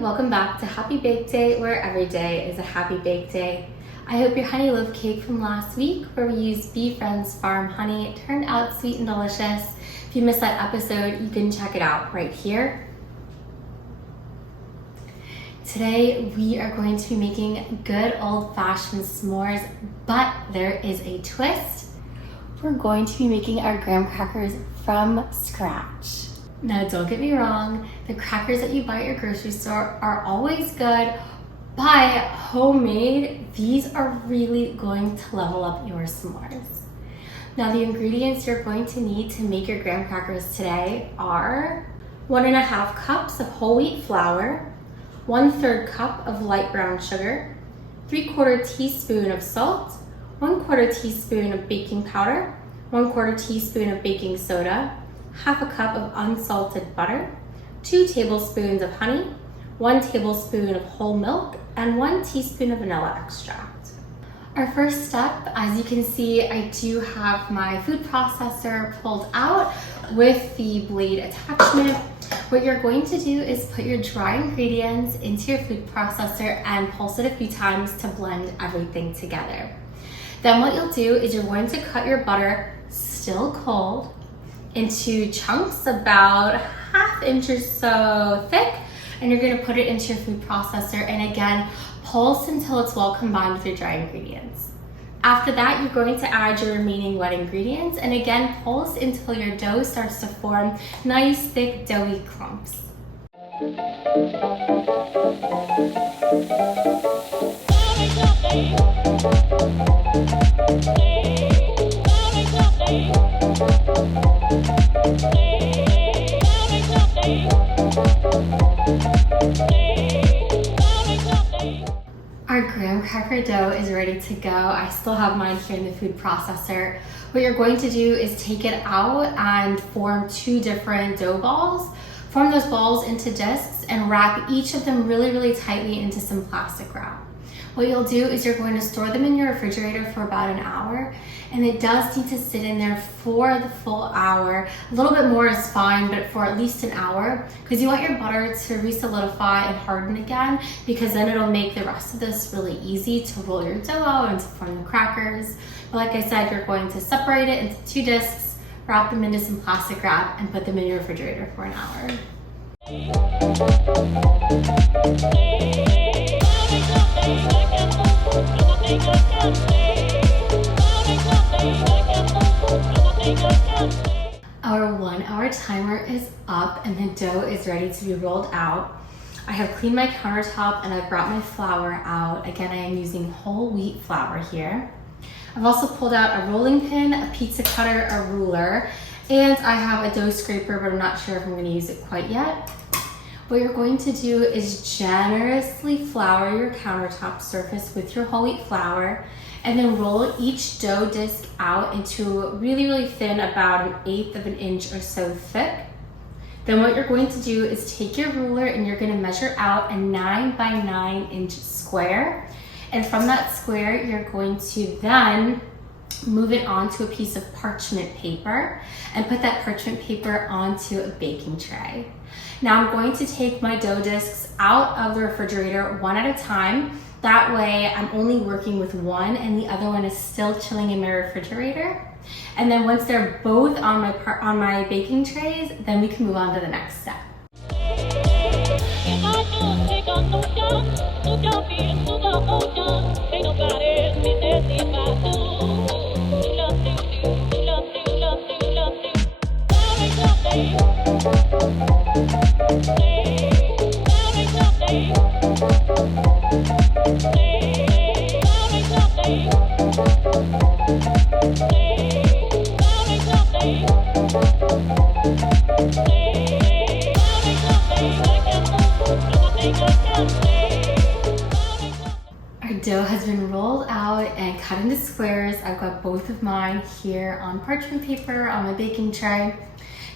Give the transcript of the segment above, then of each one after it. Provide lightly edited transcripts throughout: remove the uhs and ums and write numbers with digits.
welcome back to Happy Bake Day, where every day is a happy bake day. I hope your honey loaf cake from last week, where we used Bee Friends Farm honey, turned out sweet and delicious. If you missed that episode, you can check it out right here. Today, we are going to be making good old-fashioned s'mores, but there is a twist. We're going to be making our graham crackers from scratch. Now, don't get me wrong, the crackers that you buy at your grocery store are always good, but homemade, these are really going to level up your s'mores. Now, the ingredients you're going to need to make your graham crackers today are 1.5 cups of whole wheat flour, 1/3 cup of light brown sugar, 3/4 teaspoon of salt, 1/4 teaspoon of baking powder, 1/4 teaspoon of baking soda, 1/2 cup of unsalted butter, 2 tablespoons of honey, 1 tablespoon of whole milk, and 1 teaspoon of vanilla extract. Our first step, as you can see, I do have my food processor pulled out with the blade attachment. What you're going to do is put your dry ingredients into your food processor and pulse it a few times to blend everything together. Then what you'll do is you're going to cut your butter, still cold, into chunks about 1/2 inch or so thick, and you're going to put it into your food processor and again pulse until it's well combined with your dry ingredients. After that, you're going to add your remaining wet ingredients and again pulse until your dough starts to form nice thick doughy clumps. Our graham cracker dough is ready to go. I still have mine here in the food processor. What you're going to do is take it out and form 2 different dough balls. Form those balls into discs and wrap each of them really tightly into some plastic wrap. What you'll do is you're going to store them in your refrigerator for about an hour, and it does need to sit in there for the full hour. A little bit more is fine, but for at least an hour, because you want your butter to re-solidify and harden again, because then it'll make the rest of this really easy to roll your dough out and to form the crackers. But like I said, you're going to separate it into 2 discs, wrap them into some plastic wrap, and put them in your refrigerator for an hour. Our 1-hour timer is up and the dough is ready to be rolled out. I have cleaned my countertop and I've brought my flour out. Again, I am using whole wheat flour here. I've also pulled out a rolling pin, a pizza cutter, a ruler, and I have a dough scraper, but I'm not sure if I'm going to use it quite yet. What you're going to do is generously flour your countertop surface with your whole wheat flour and then roll each dough disc out into really thin, about 1/8 of an inch or so thick. Then what you're going to do is take your ruler and you're going to measure out a 9 by 9 inch square. And from that square, you're going to then move it onto a piece of parchment paper and put that parchment paper onto a baking tray. Now I'm going to take my dough discs out of the refrigerator one at a time. That way I'm only working with one and the other one is still chilling in my refrigerator. And then once they're both on my baking trays, then we can move on to the next step. Our dough has been rolled out and cut into squares. I've got both of mine here on parchment paper on my baking tray.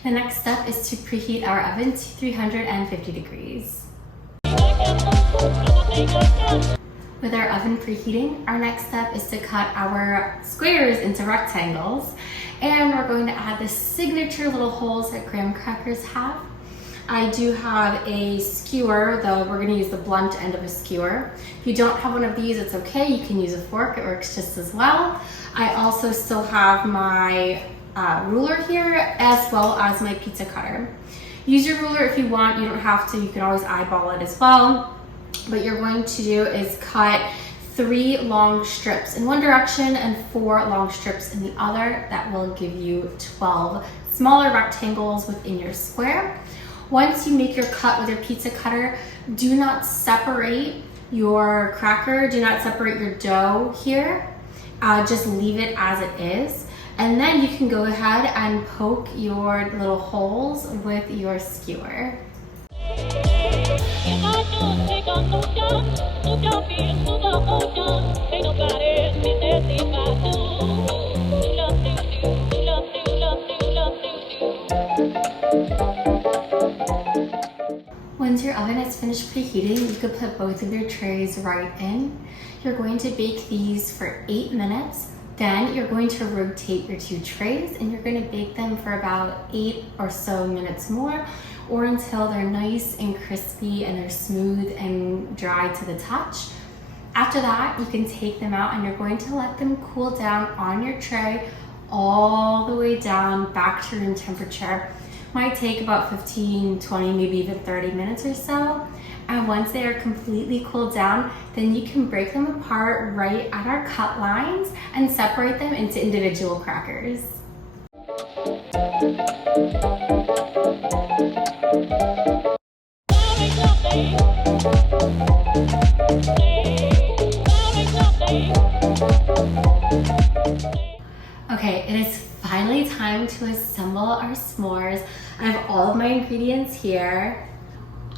The next step is to preheat our oven to 350 degrees. With our oven preheating, our next step is to cut our squares into rectangles, and we're going to add the signature little holes that graham crackers have. I do have a skewer, though we're gonna use the blunt end of a skewer. If you don't have one of these, it's okay. You can use a fork, it works just as well. I also still have my ruler here, as well as my pizza cutter. Use your ruler if you want, you don't have to, you can always eyeball it as well. What you're going to do is cut 3 long strips in one direction and 4 long strips in the other. That will give you 12 smaller rectangles within your square. Once you make your cut with your pizza cutter, do not separate your cracker, do not separate your dough here. Just leave it as it is. And then you can go ahead and poke your little holes with your skewer. Once your oven is finished preheating, you could put both of your trays right in. You're going to bake these for 8 minutes. Then you're going to rotate your 2 trays and you're going to bake them for about 8 or so minutes more, or until they're nice and crispy and they're smooth and dry to the touch. After that, you can take them out and you're going to let them cool down on your tray all the way down back to room temperature. Might take about 15, 20, maybe even 30 minutes or so. And once they are completely cooled down, then you can break them apart right at our cut lines and separate them into individual crackers. Okay, it is finally time to assemble our s'mores. I have all of my ingredients here.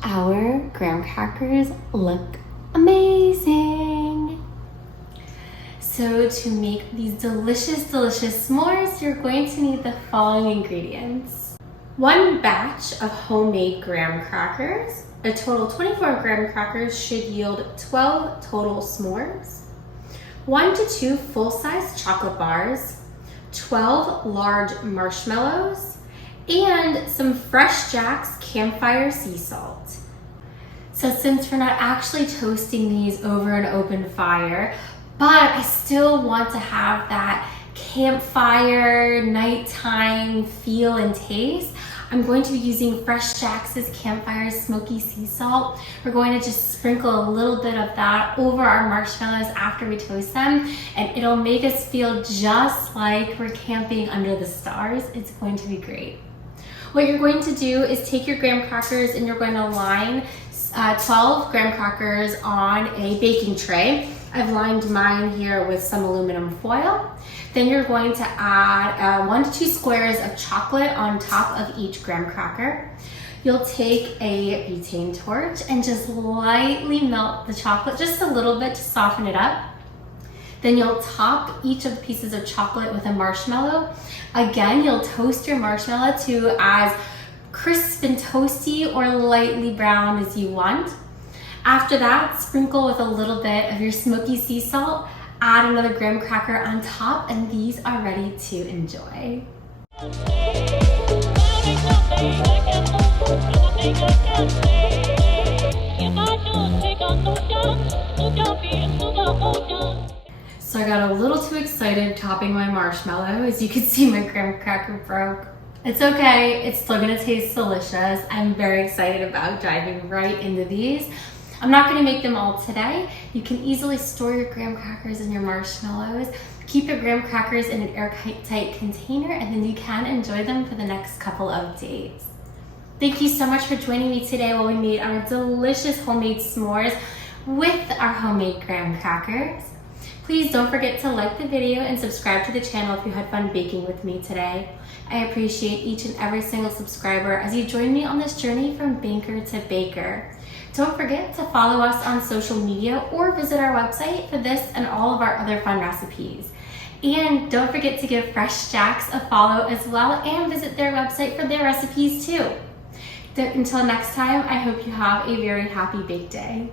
Our graham crackers look amazing. So to make these delicious, delicious s'mores, you're going to need the following ingredients. 1 batch of homemade graham crackers. A total 24 graham crackers should yield 12 total s'mores. 1 to 2 full-size chocolate bars, 12 large marshmallows, and some FreshJax Campfire sea salt. So since we're not actually toasting these over an open fire, but I still want to have that campfire, nighttime feel and taste, I'm going to be using FreshJax's Campfire Smoky Sea Salt. We're going to just sprinkle a little bit of that over our marshmallows after we toast them, and it'll make us feel just like we're camping under the stars. It's going to be great. What you're going to do is take your graham crackers and you're going to line 12 graham crackers on a baking tray. I've lined mine here with some aluminum foil. Then you're going to add 1 to 2 squares of chocolate on top of each graham cracker. You'll take a butane torch and just lightly melt the chocolate just a little bit to soften it up. Then you'll top each of the pieces of chocolate with a marshmallow. Again, you'll toast your marshmallow to as crisp and toasty or lightly brown as you want. After that, sprinkle with a little bit of your smoky sea salt, add another graham cracker on top, and these are ready to enjoy. So I got a little too excited topping my marshmallow. As you can see, my graham cracker broke. It's okay, it's still gonna taste delicious. I'm very excited about diving right into these. I'm not gonna make them all today. You can easily store your graham crackers and your marshmallows. Keep your graham crackers in an airtight container, and then you can enjoy them for the next couple of days. Thank you so much for joining me today while we made our delicious homemade s'mores with our homemade graham crackers. Please don't forget to like the video and subscribe to the channel if you had fun baking with me today. I appreciate each and every single subscriber as you join me on this journey from banker to baker. Don't forget to follow us on social media or visit our website for this and all of our other fun recipes. And don't forget to give FreshJax a follow as well and visit their website for their recipes too. Until next time, I hope you have a very happy bake day.